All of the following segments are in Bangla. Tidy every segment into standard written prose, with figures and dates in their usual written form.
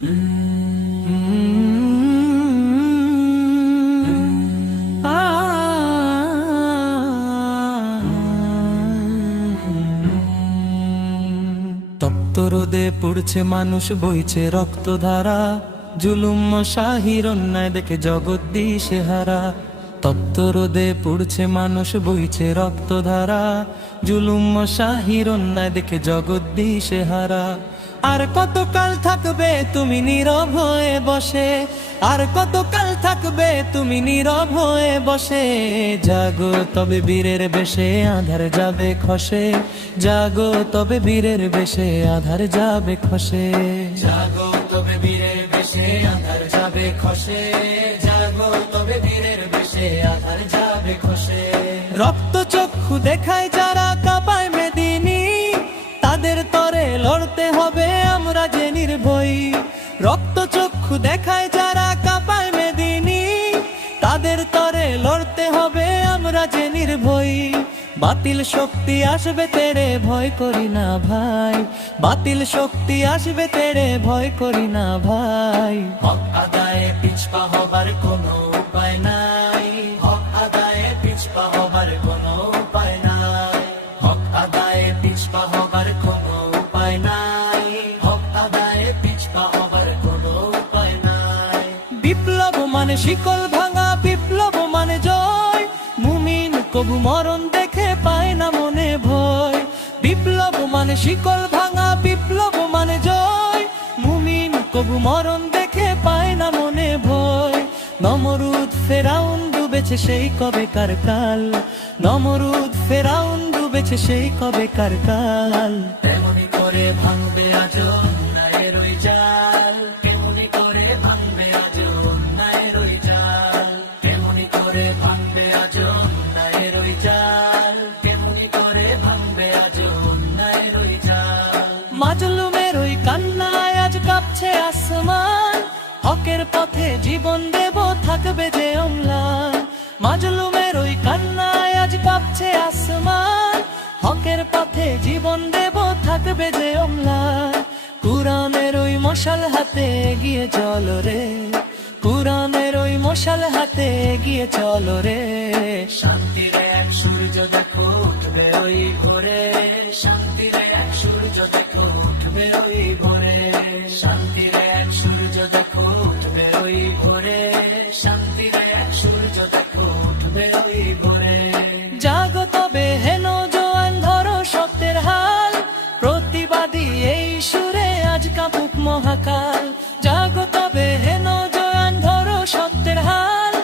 তপ্ত রোদে পুড়ছে মানুষ, বইছে রক্তধারা, জুলুম শাহির অন্যায় দেখে জগৎ দিশেহারা। তপ্ত রোদে পুড়ছে মানুষ, বইছে রক্তধারা, জুলুম শাহির অন্যায় দেখে জগৎ দিশেহারা। আর কতকাল থাকবে তুমি নীরব হয়ে বসে, আর কতকাল থাকবে তুমি নীরব হয়ে বসে। জাগো তবে বীরের বেশে, আধার যাবে খসে। জাগো তবে বীরের বেশে, আধার যাবে খসে। জাগো তবে বীরের বেশে, আধার যাবে খসে। জাগো তবে বীরের বেশে, আধার যাবে খসে। রক্ত চক্ষু দেখায় যারা কাঁপায় মেদিনী, তাদের তরে লড়তে হবে আমরা যে নির্ভয়ী। রক্ত চক্ষু দেখায় যারা কাঁপায় মেদিনী, তাদের তরে লড়তে হবে আমরা যে নির্ভয়ী। বাতিল শক্তি আসবে তেড়ে, ভয় করি না ভাই। বাতিল শক্তি আসবে তেড়ে, ভয় করি না ভাই। হক আদায়ে পিছপা হবার কোনো উপায় নাই। হক আদায়ে পিছপা হবার কোনো উপায় নাই। হক আদায়ে পিছপা হবার কোনো উপায় নাই। হক আদায়ে পিছপা হবার কোনো উপায় নাই। বিপ্লব মানে শিকল ভাঙা, বিপ্লব মানে জয়। মুমিন কবু মরণ দেখে পায় না মনে ভয়। বিপ্লব মানে শিকল ভাঙা, বিপ্লব মানে জয়। মুমিন কবু মরণ দেখে পায় না মনে ভয়। নমরুদ ফেরাউন ডুবেছে সেই কবেকার কাল। নমরুদ ফেরাউন ডুবেছে সেই কবেকার কাল। তেমনি করে ভাঙবে আজ অন্যায়ের ওই জাল। তেমনি করে ভাঙবে আজ অন্যায়ের ওই জাল। তেমনি করে ভাঙবে আজ অন্যায়ের ওই জাল। তেমনি করে ভাঙবে আজ অন্যায়ের ওই জাল। মাজলুমের ওই কান্নায় আজ কাঁপছে আসমান। হকের পথে জীবন দেব থাকবে যে অম্লান। মাজলুমের ওই কান্নায় আজ কাঁপছে আসমান। হকের পথে জীবন দেব থাকবে যে অম্লান। কুরআনের ওই মশাল হাতে এগিয়ে চলো রে। কুরআনের ওই মশাল হাতে এগিয়ে চলো রে। শান্তির এক সূর্য দেখো উঠবে ওই ভোরে। শান্তির এক সূর্য দেখো উঠবে ওই ভোরে। শান্তির এক সূর্য দেখো উঠবে ওই ভোরে। শান্তির এক সূর্য দেখো উঠবে ওই ভোরে। জাগো তবে হেন জোয়ান, ধরো সত্যের হাল। প্রতিবাদী এই সুরে আজ কাঁপুক মহাকাল। জাগো তবে হেন জোয়ান, ধরো সত্যের হাল।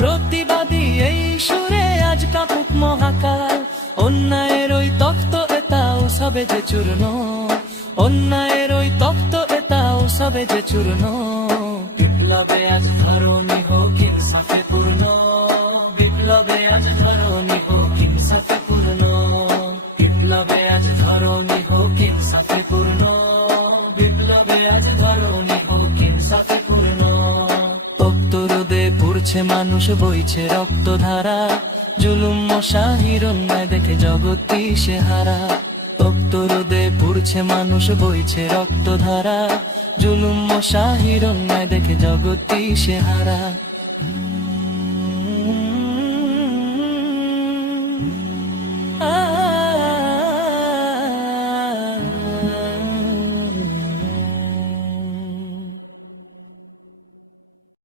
প্রতিবাদী এই সুরে আজ কাঁপুক মহাকাল। অন্যায়ের ওই তখ্ত এতাও সবে যে চূর্ণ। অন্যায়ের ওই তখ্ত এতাও সবে যে চূর্ণ। বিপ্লবে আজ ধরণী হোক ইনসাফে পূর্ণ। বিপ্লবে আজ ধরণী হোক ইনসাফে পূর্ণ। বিপ্লবে আজ ধরণী হোক ইনসাফে পূর্ণ। বিপ্লবে আজ ধরণী হোক ইনসাফে পূর্ণ। তপ্ত রোদে পুড়ছে মানুষ, বইছে রক্তধারা, জুলুম শাহির অন্যায় দেখে জগৎ দিশেহারা। তপ্ত রোদে পুড়ছে মানুষ, বইছে রক্তধারা, জুলুম শাহির অন্যায় দেখে জগৎ দিশেহারা।